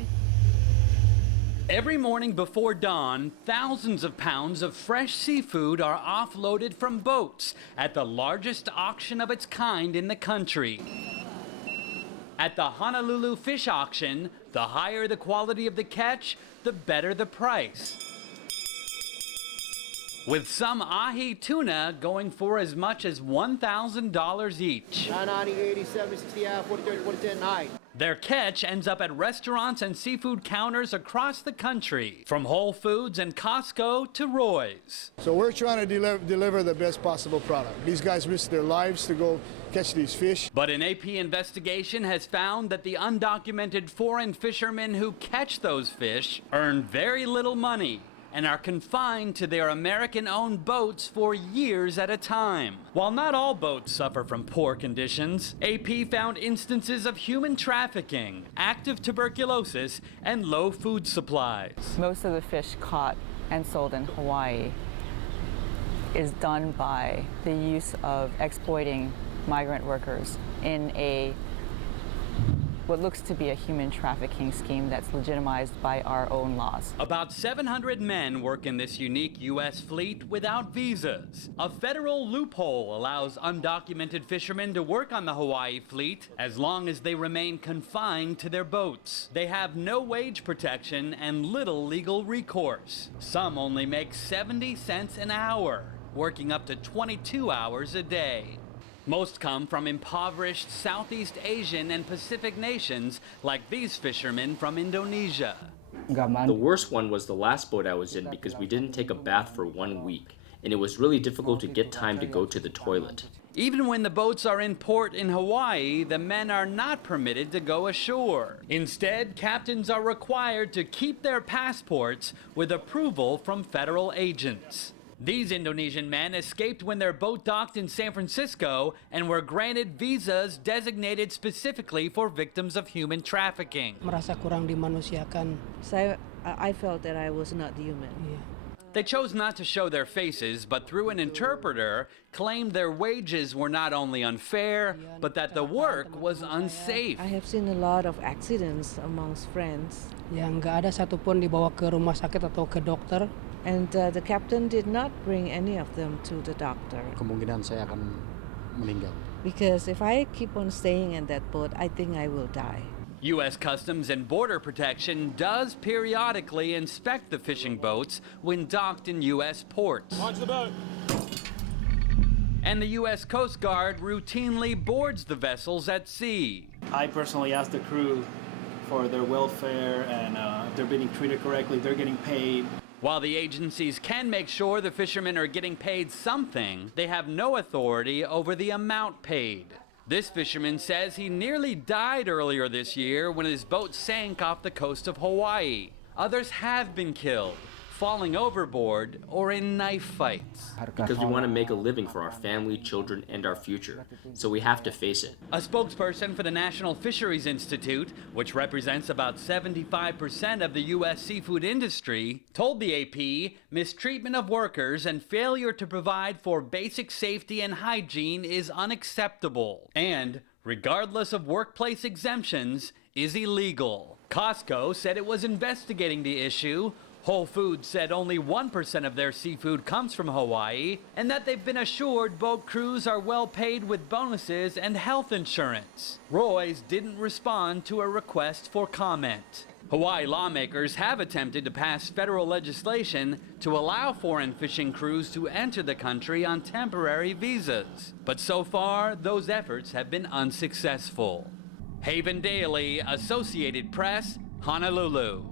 Bye. Every morning before dawn, thousands of pounds of fresh seafood are offloaded from boats at the largest auction of its kind in the country. At the Honolulu fish auction, the higher the quality of the catch, the better the price. With some ahi tuna going for as much as $1,000 each. 90, 80, 70, 60, 40, 30, 40, 10, 9. Their catch ends up at restaurants and seafood counters across the country, from Whole Foods and COSTCO to ROY′S. So we're trying to deliver the best possible product. These guys risk their lives to go catch these fish. But an AP investigation has found that the undocumented foreign fishermen who catch those fish earn very little money and are confined to their American-owned boats for years at a time. While not all boats suffer from poor conditions, AP found instances of human trafficking, active tuberculosis, and low food supplies. Most of the fish caught and sold in Hawaii is done by the use of exploiting migrant workers in what looks to be a human trafficking scheme that's legitimized by our own laws. About 700 men work in this unique U.S. fleet without visas. A federal loophole allows undocumented fishermen to work on the Hawaii fleet as long as they remain confined to their boats. They have no wage protection and little legal recourse. Some only make 70 cents an hour, working up to 22 hours a day. Most come from impoverished Southeast Asian and Pacific nations like these fishermen from Indonesia. The worst one was the last boat I was in because we didn't take a bath for 1 week, and it was really difficult to get time to go to the toilet. Even when the boats are in port in Hawaii, the men are not permitted to go ashore. Instead, captains are required to keep their passports with approval from federal agents. These Indonesian men escaped when their boat docked in San Francisco and were granted visas designated specifically for victims of human trafficking. Merasa kurang dimanusiakan. So I felt that I was not human. They chose not to show their faces, but through an interpreter, claimed their wages were not only unfair, but that the work was unsafe. I have seen a lot of accidents amongst friends. Yang nggak ada satupun dibawa ke rumah sakit atau ke dokter. And the captain did not bring any of them to the doctor. Kemungkinan saya akan meninggal. Because if I keep on staying in that boat, I think I will die. U.S. Customs and Border Protection does periodically inspect the fishing boats when docked in U.S. ports. Launch the boat. And the U.S. Coast Guard routinely boards the vessels at sea. I personally ask the crew for their welfare and if they're being treated correctly, they're getting paid. While the agencies can make sure the fishermen are getting paid something, they have no authority over the amount paid. This fisherman says he nearly died earlier this year when his boat sank off the coast of Hawaii. Others have been killed, falling overboard, or in knife fights. Because we want to make a living for our family, children, and our future. So we have to face it. A spokesperson for the National Fisheries Institute, which represents about 75% of the U.S. seafood industry, told the AP mistreatment of workers and failure to provide for basic safety and hygiene is unacceptable, and, regardless of workplace exemptions, is illegal. COSTCO said it was investigating the issue. Whole Foods said only 1% of their seafood comes from Hawaii, and that they've been assured boat crews are well paid with bonuses and health insurance. ROY′S didn't respond to a request for comment. Hawaii lawmakers have attempted to pass federal legislation to allow foreign fishing crews to enter the country on temporary visas. But so far, those efforts have been unsuccessful. Haven Daily, Associated Press, Honolulu.